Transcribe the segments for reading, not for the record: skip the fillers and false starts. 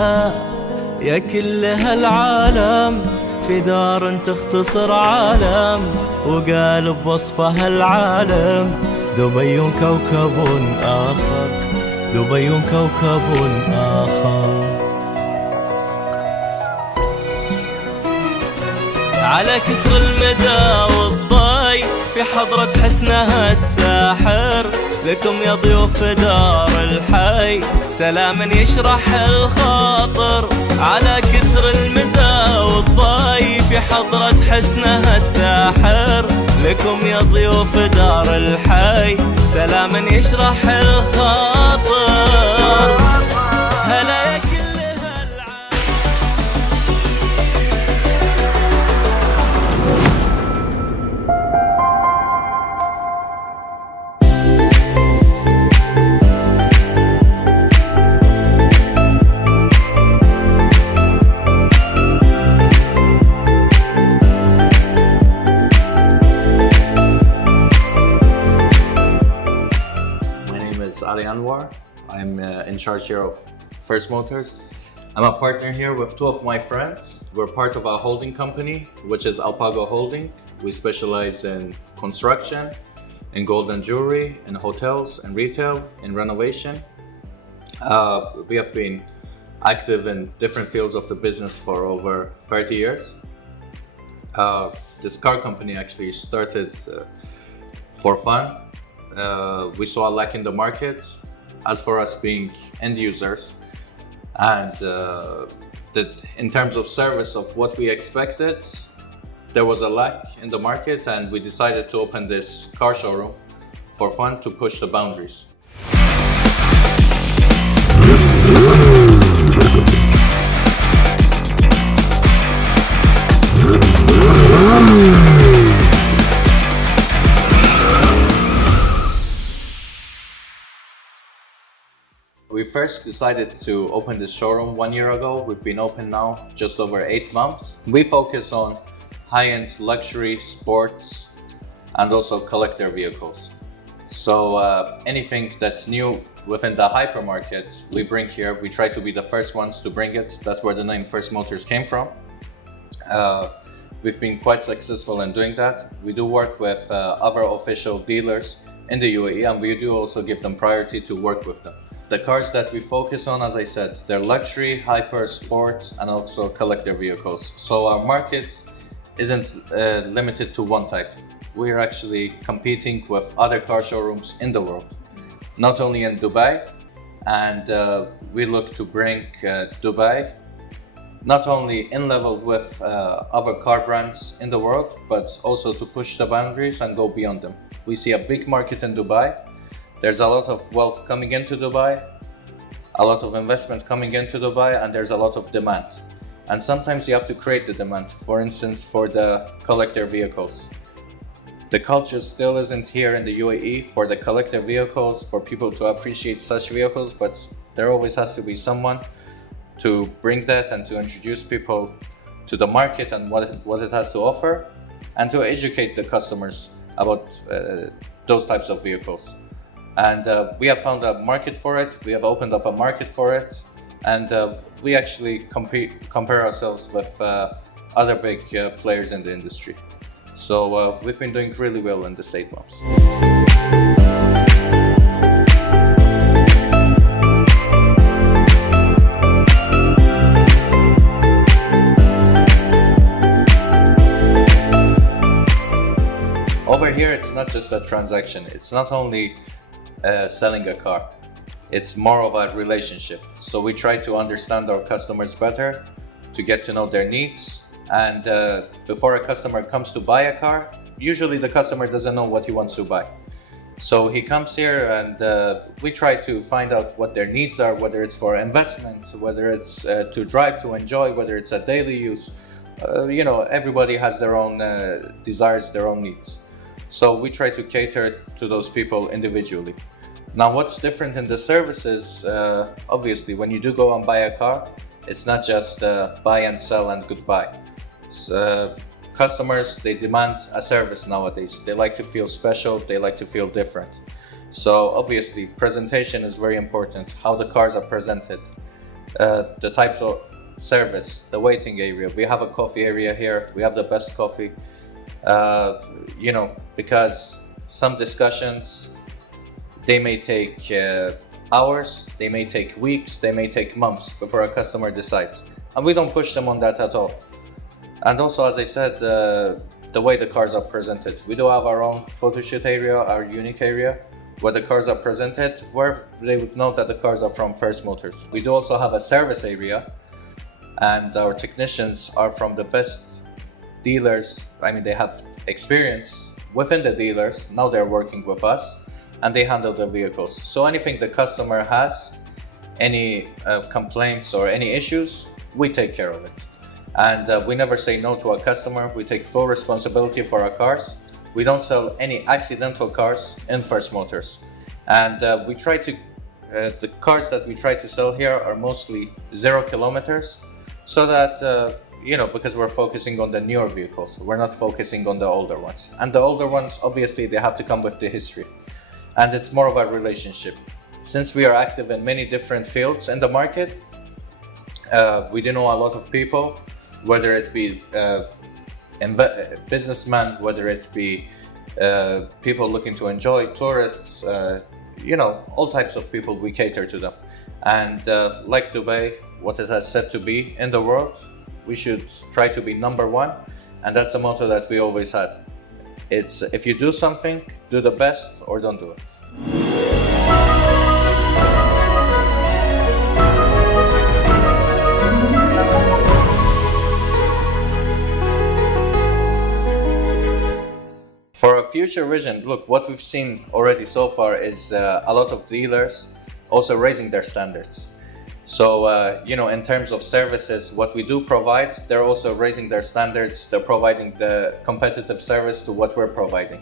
على يا كل هالعالم في دار تختصر عالم وقال بوصفها العالم دبي كوكب آخر دبي كوكب آخر. على كثر المدى والضي في حضرة حسنها الساحر لكم يا ضيوف دار الحي سلاما يشرح الخاطر. على كثر المدى والضي في حضرة حسنها الساحر لكم يا ضيوف دار الحي سلاما يشرح الخاطر. هلا يا كل I'm in charge here of F1RST Motors. I'm a partner here with two of my friends. We're part of a holding company, which is Alpago Holding. We specialize in construction, in gold and jewelry, in hotels and retail, in renovation. We have been active in different fields of the business for over 30 years. This car company actually started for fun. We saw a lack in the market as for us being end users, and that in terms of service of what we expected, there was a lack in the market, and we decided to open this car showroom for fun to push the boundaries. We first decided to open this showroom 1 year ago. We've been open now just over 8 months. We focus on high-end luxury, sports, and also collector vehicles. So anything that's new within the hypermarket, we bring here. We try to be the first ones to bring it. That's where the name F1RST Motors came from. We've been quite successful in doing that. We do work with other official dealers in the UAE, and we do also give them priority to work with them. The cars that we focus on, as I said, they're luxury, hyper, sport, and also collector vehicles. So our market isn't limited to one type. We're actually competing with other car showrooms in the world, not only in Dubai, and we look to bring Dubai not only in level with other car brands in the world, but also to push the boundaries and go beyond them. We see a big market in Dubai. There's a lot of wealth coming into Dubai, a lot of investment coming into Dubai, and there's a lot of demand. And sometimes you have to create the demand, for instance, for the collector vehicles. The culture still isn't here in the UAE for the collector vehicles, for people to appreciate such vehicles, but there always has to be someone to bring that and to introduce people to the market and what it has to offer, and to educate the customers about those types of vehicles. And we have found a market for it. We have opened up a market for it, and we actually compare ourselves with other big players in the industry. So we've been doing really well in this 8 months. Over here, it's not just a transaction. It's not only selling a car. It's more of a relationship. So we try to understand our customers better, to get to know their needs. And before a customer comes to buy a car, usually the customer doesn't know what he wants to buy. So he comes here and we try to find out what their needs are, whether it's for investment, whether it's to drive, to enjoy, whether it's a daily use. Everybody has their own desires, their own needs. So we try to cater to those people individually. Now, what's different in the service is, obviously, when you do go and buy a car, it's not just buy and sell and goodbye. Customers, they demand a service nowadays. They like to feel special, they like to feel different. So obviously, presentation is very important, how the cars are presented. the types of service, the waiting area. We have a coffee area here. We have the best coffee. Because some discussions, they may take hours, they may take weeks, they may take months before a customer decides. And we don't push them on that at all. And also, as I said, the way the cars are presented. We do have our own photo shoot area, our unique area, where the cars are presented, where they would know that the cars are from F1RST Motors. We do also have a service area, and our technicians are from the best dealers. I mean, they have experience within the dealers. Now they're working with us, and they handle the vehicles. So anything the customer has, any complaints or any issues, we take care of it. And we never say no to a customer. We take full responsibility for our cars. We don't sell any accidental cars in F1RST Motors. And we try to, the cars that we try to sell here are mostly 0 kilometers, so that, because we're focusing on the newer vehicles. We're not focusing on the older ones. And the older ones, obviously, they have to come with the history. And it's more of a relationship. Since we are active in many different fields in the market, we do know a lot of people, whether it be businessmen, whether it be people looking to enjoy, tourists, all types of people, we cater to them. And like Dubai, what it has said to be in the world, we should try to be number one. And that's a motto that we always had. It's if you do something, do the best or don't do it. For a future vision, look, what we've seen already so far is a lot of dealers also raising their standards. So, in terms of services, what we do provide, they're also raising their standards. They're providing the competitive service to what we're providing.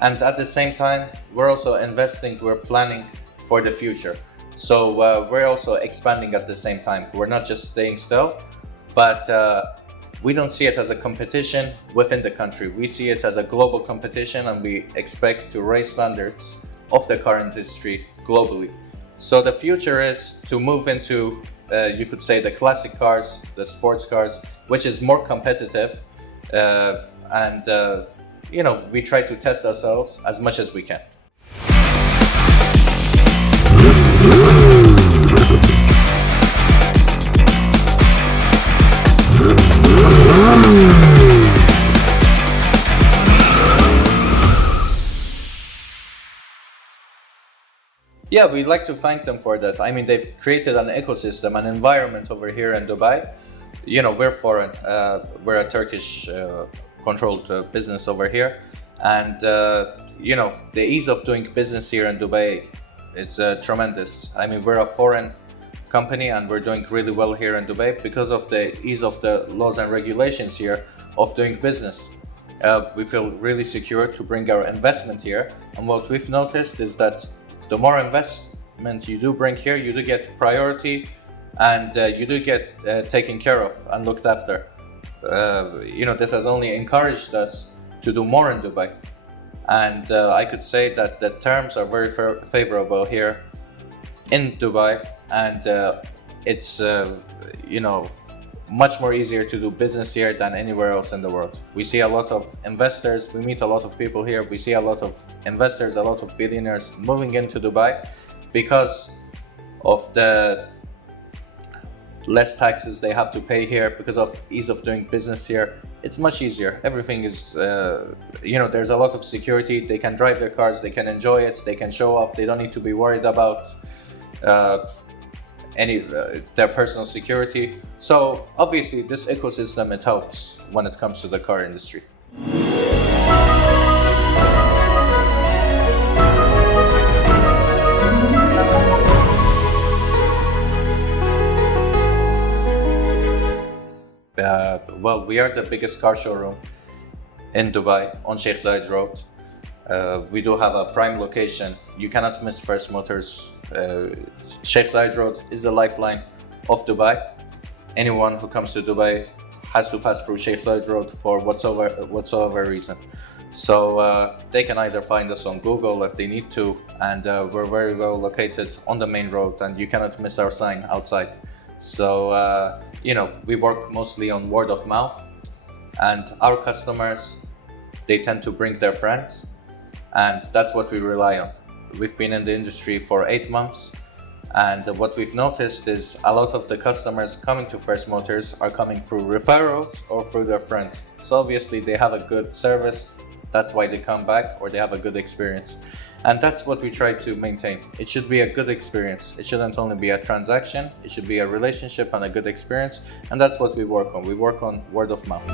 And at the same time, we're also investing, we're planning for the future. So we're also expanding at the same time. We're not just staying still, but we don't see it as a competition within the country. We see it as a global competition, and we expect to raise standards of the car industry globally. So the future is to move into, you could say, the classic cars, the sports cars, which is more competitive. We try to test ourselves as much as we can. Yeah, we'd like to thank them for that. I mean, they've created an ecosystem, an environment over here in Dubai. We're foreign. We're a Turkish controlled business over here. And, the ease of doing business here in Dubai, it's tremendous. I mean, we're a foreign company and we're doing really well here in Dubai because of the ease of the laws and regulations here of doing business. We feel really secure to bring our investment here. And what we've noticed is that the more investment you do bring here, you do get priority, and you do get taken care of and looked after. This has only encouraged us to do more in Dubai. And I could say that the terms are very favorable here in Dubai, and it's much more easier to do business here than anywhere else in the world. We see a lot of investors, we meet a lot of people here, we see a lot of investors, a lot of billionaires moving into Dubai because of the less taxes they have to pay here, because of ease of doing business here. It's much easier. Everything is, there's a lot of security. They can drive their cars, they can enjoy it, they can show off, they don't need to be worried about their personal security. So obviously this ecosystem, it helps when it comes to the car industry. We are the biggest car showroom in Dubai on Sheikh Zayed Road. We do have a prime location. You cannot miss F1RST Motors. Sheikh Zayed Road is the lifeline of Dubai. Anyone who comes to Dubai has to pass through Sheikh Zayed Road for whatsoever reason. So they can either find us on Google if they need to, and we're very well located on the main road, and you cannot miss our sign outside. So, we work mostly on word of mouth, and our customers, they tend to bring their friends, and that's what we rely on. We've been in the industry for 8 months, and what we've noticed is a lot of the customers coming to First Motors are coming through referrals or through their friends. So obviously they have a good service, that's why they come back, or they have a good experience. And that's what we try to maintain. It should be a good experience. It shouldn't only be a transaction, it should be a relationship and a good experience. And that's what we work on. We work on word of mouth.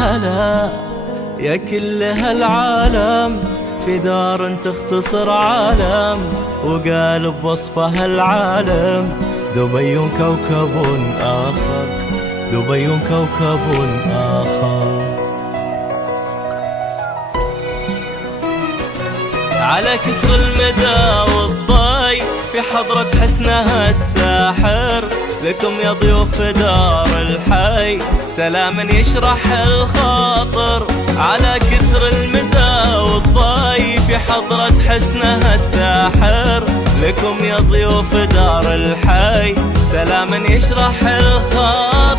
هلا يا كل هالعالم في دار تختصر عالم وقالب وصفها العالم دبي كوكب آخر دبي كوكب آخر على كثر المدى والضي في حضرة حسنها الساحر لكم يا ضيوف دار الحي سلاما يشرح الخاطر على كثر المدى والضي في حضرة حسنها الساحر لكم يا ضيوف دار الحي سلاما يشرح الخاطر